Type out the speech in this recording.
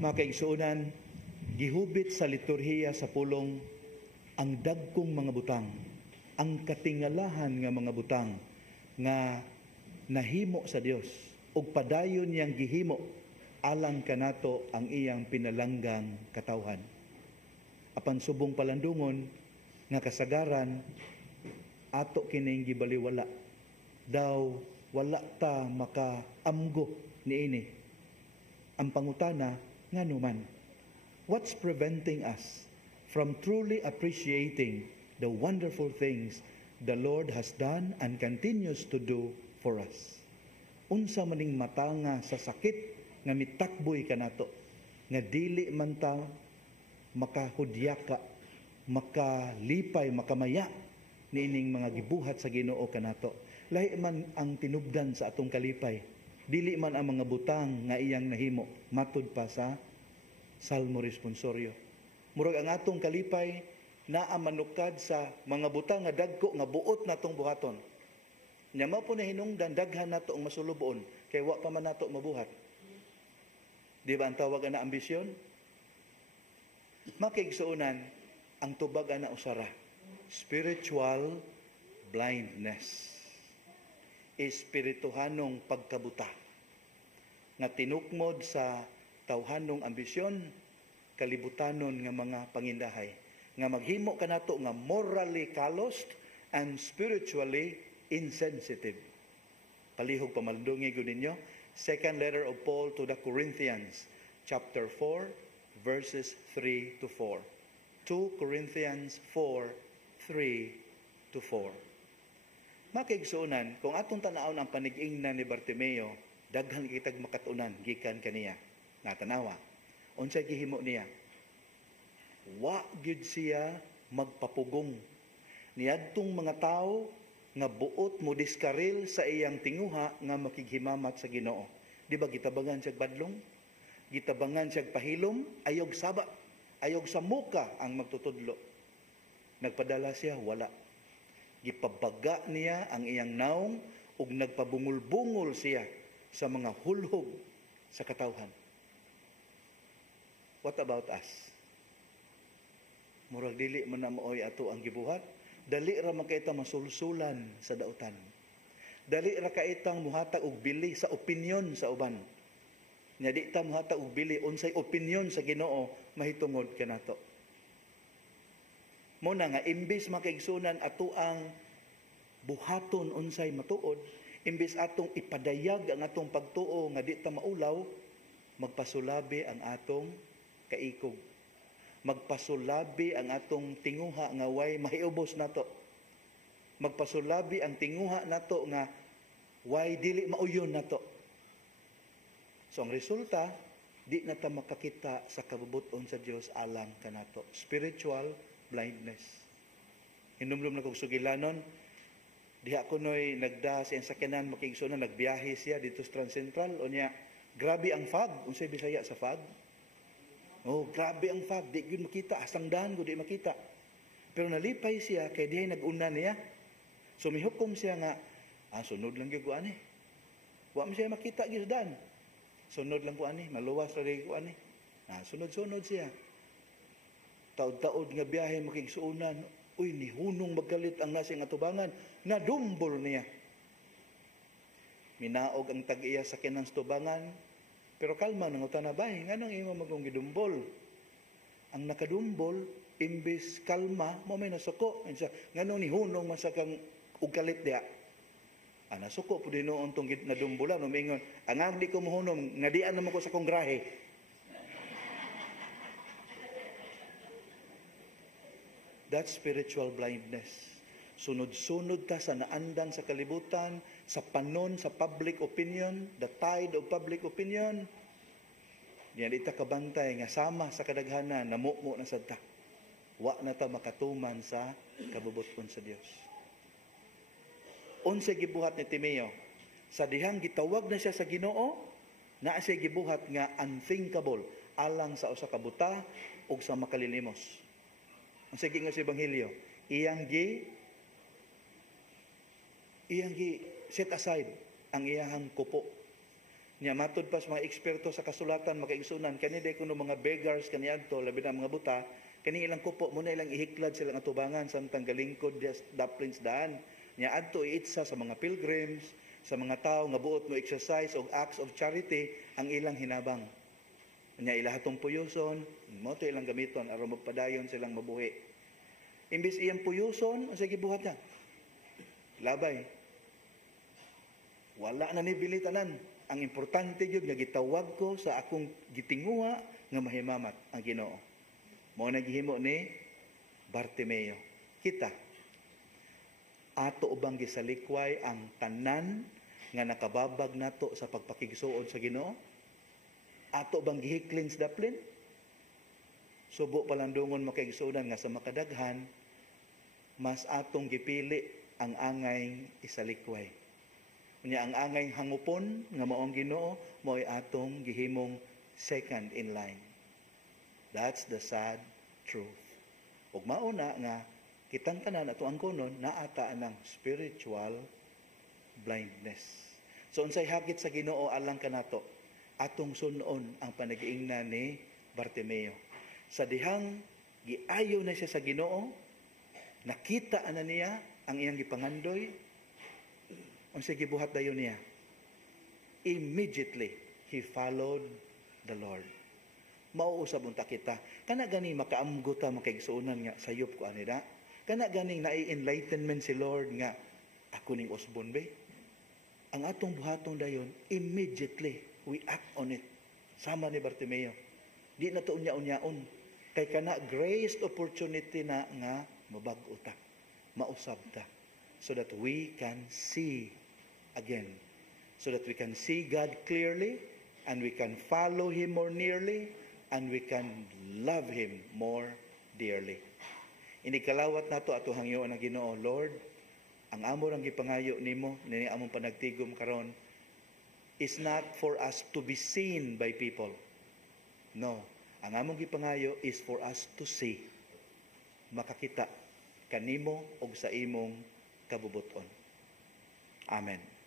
Mga kaigsuonan, gihubit sa liturhiya sa pulong ang dagkong mga butang, ang katingalahan nga mga butang nga nahimo sa Dios ug padayon niyang gihimo alang kanato ang iyang pinalanggang katawhan. Apan subong palandungon nga kasagaran ato kining gibaliwala. Daw wala ta makaamgo niini. Ang pangutana nganuman, what's preventing us from truly appreciating the wonderful things the Lord has done and continues to do for us? Unsa maning matanga sa sakit nga mitakboy kanato, nga dili man ta makahudyaka, makalipay, makamaya niining mga gibuhat sa Ginoo kanato. Lahi man ang tinubdan sa atong kalipay, dili man ang mga butang nga iyang nahimo, matud pa sa Salmo Responsorio. Murag ang atong kalipay naa manukad sa mga butang nga dagko nga buot natong buhaton. Nya mao po na hinungdan daghan nato ang masuluboon kay wa pa man nato mabuhat. Di ba ang tawag ana ambisyon? Makiigsuonan, ang tubag ana usara, spiritual blindness. Espirituhanong pagkabuta nga tinukmod sa tawhanong ambisyon, kalibutanon nga mga pangindahay nga maghimo kanato nga morally calloused and spiritually insensitive. Palihog pamaldungi gud ninyo, second letter of Paul to the Corinthians, chapter 4, verses 3 to 4. 2 Corinthians 4, 3 to 4. Makiigsuonan, kung atong tanawon ang panig-ingnan ni Bartimeo, daghan kitag makatunan gikan kaniya. Natanawa, unsay gihimo niya? Wa gyud siya magpapugong. Niadtong mga tao nga buot mo diskaril sa iyang tinguha nga makighimamat sa Ginoo. Di ba gitabangan siya badlong? Gitabangan siya pahilom, ayog saba, ayog sa muka ang magtutudlo. Nagpadala siya, wala. Gipabaga niya ang iyang naong ug nagpabungol-bungol siya sa mga hulhog sa katawhan. What about us? Murag dili man na mooy ato ang gibuhat. Dali ra makaita masulsulan sa dautan. Dali ra kaitang muhatag og bili sa opinyon sa uban. Nya di ta muhatag og bili unsay opinyon sa Ginoo mahitungod kanato. Mo na nga imbis makaigsunan ato ang buhaton unsay matuod, imbis atong ipadayag ang atong pagtuo nga di ta maulaw, magpasulabi ang atong kaikog. Magpasulabi ang atong tinguha nga way mahiubos nato. Magpasulabi ang tinguha nato nga way dili mauyon nato. So ang resulta, di na ta makakita sa kabubuton sa Dios alang kanato. Spiritual blindness. Hinumlum na kong sugilanon, diha ko no'y nagda siyang sakyanan makiigsunan, nagbiyahe siya dito sa Trans Central, o niya, grabe ang fog. Unsay Bisaya sa fog? Oh, grabe ang fog, di yun makita, asang daan ko di makita. Pero nalipay siya, kay dihay nag-una niya. So may hukom siya nga, sunod lang yung kuan eh. Wa mo siya makita yung daan. Sunod lang kuan eh, maluwas lang yung kuan eh. Sunod-sunod siya. Taod-taod nga biyahe makigsuunan, uy, ni hunong magkalit ang nasing atubangan, nadumbol niya. Minaog ang tag-iya sa kinang tubangan, pero kalma nang utanabay, nga nang imo magong gidumbol. Ang nakadumbol, imbis kalma, mo may nasuko. Nga nung ni hunong masakang ugkalit diya. Nasuko po din noon itong nadumbulan, umingon, ang di ko mahunong, nga diyan naman ko sa kong grahe. That's spiritual blindness. Sunod-sunod ta sa naandan sa kalibutan, sa panon, sa public opinion, the tide of public opinion. Yan ita kabantay nga sama sa kadaghanan, namumo na sad ta. Wa na ta makatuman sa kabubuton sa Dios. Unsa gibuhat ni Timeo? Sa dihang gitawag na siya sa Ginoo, naa siya gibuhat nga unthinkable alang sa usa ka buta ug sa makalilimos. Ang sige nga sa Ebanghelyo, iyang gi set aside ang iyahang kupo. Nya matud pa sa mga eksperto sa kasulatan makaigsunan kani day kuno mga beggars kaniadto labi na mga buta kani ilang kupo mo na ilang ihiklad silang atubangan samtang galingkod daplins daan nya adto iitsa sa mga pilgrims sa mga tawo nga buot mo exercise og acts of charity ang ilang hinabang nya ilahatong puyoson mo to ilang gamiton aron magpadayon silang mabuhi imbis iyang puyoson unsay gibuhat niya labay wala na ni bilitanan. Ang importante gyud nga gitawag ko sa akong gitinguha nga mahimamat ang Ginoo. Mao na gihimo ni Bartimeo. Kita ato ubang gisalikway ang tanan nga nakababag nato sa pagpakigsuon sa Ginoo? Ato bang gihiklin sa daplin? Subo palandungon makaigsuonan nga sa makadaghan mas atong gipili ang angay isalikway. Unya ang angay hangupon nga maong Ginoo mo'y atong gihimong second in line. That's the sad truth. Ug mauna nga kitang tanan ato ang kunon naata ng spiritual blindness. So unsay hagit sa Ginoo alang kanato atong sunon ang panagiingnan ni Bartimeo. Sa dihang giayo na siya sa Ginoo, nakita na niya ang iyang gipangandoy. Unsay gibuhat dayon niya? Immediately, he followed the Lord. Mauusab unta kita. Kana gani makaamgota makaigsuonan nga sayop ko anida. Kana ganing nai-enlightenment si Lord nga ako ning usbon be. Ang atong buhaton dayon, immediately we act on it. Sama ni Bartimeo. Di na to unya-unyaon. Kay kana graced opportunity na nga mabag-o ta. Mausab ta. So that we can see again. So that we can see God clearly and we can follow Him more nearly and we can love Him more dearly. Inikalawat nato ato hangyoon ang Ginoo, Lord, ang amo rang gipangayo nimo nini among panagtigom karon is not for us to be seen by people. No, ang among gipangayo is for us to see. Makakita kanimo og sa imong kabubuton. Amen.